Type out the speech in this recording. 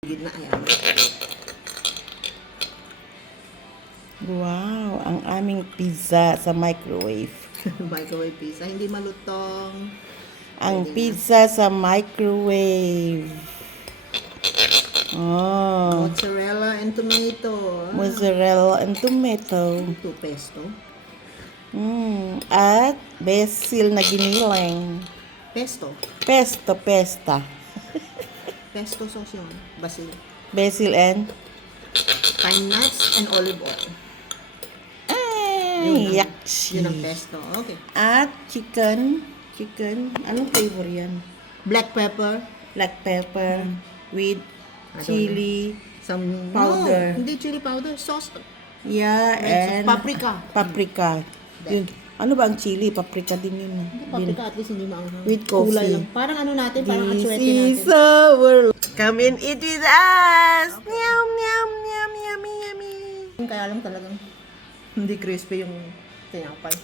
Gitna, ayan. Wow, ang aming pizza sa microwave. Microwave pizza. Hindi malutong. Ang Pwede na. pizza sa microwave. Oh, Mozzarella and tomato. mozzarella and tomato. 2 pesto. At basil na giniling. Pesto. Pesta. Pesto sauce yun. Basil. Basil and... Pine nuts and olive oil. Ay, Yun ang yaksi. pesto. Okay. At chicken. Anong flavor yan? Black pepper. Black pepper with I don't chili. Some Powder. No, hindi chili powder. Sauce. Yeah, Red sauce. and Paprika. Yun. Ano ba ang chili? Paprika din yun. Paprika at least hindi maanghang. With coffee. Kulay lang. Parang ano natin, parang This atsuete is natin. our... Come and eat with us! Meow, meow, meow, yummy, yummy. Kaya lang talagang hindi crispy yung tinapay.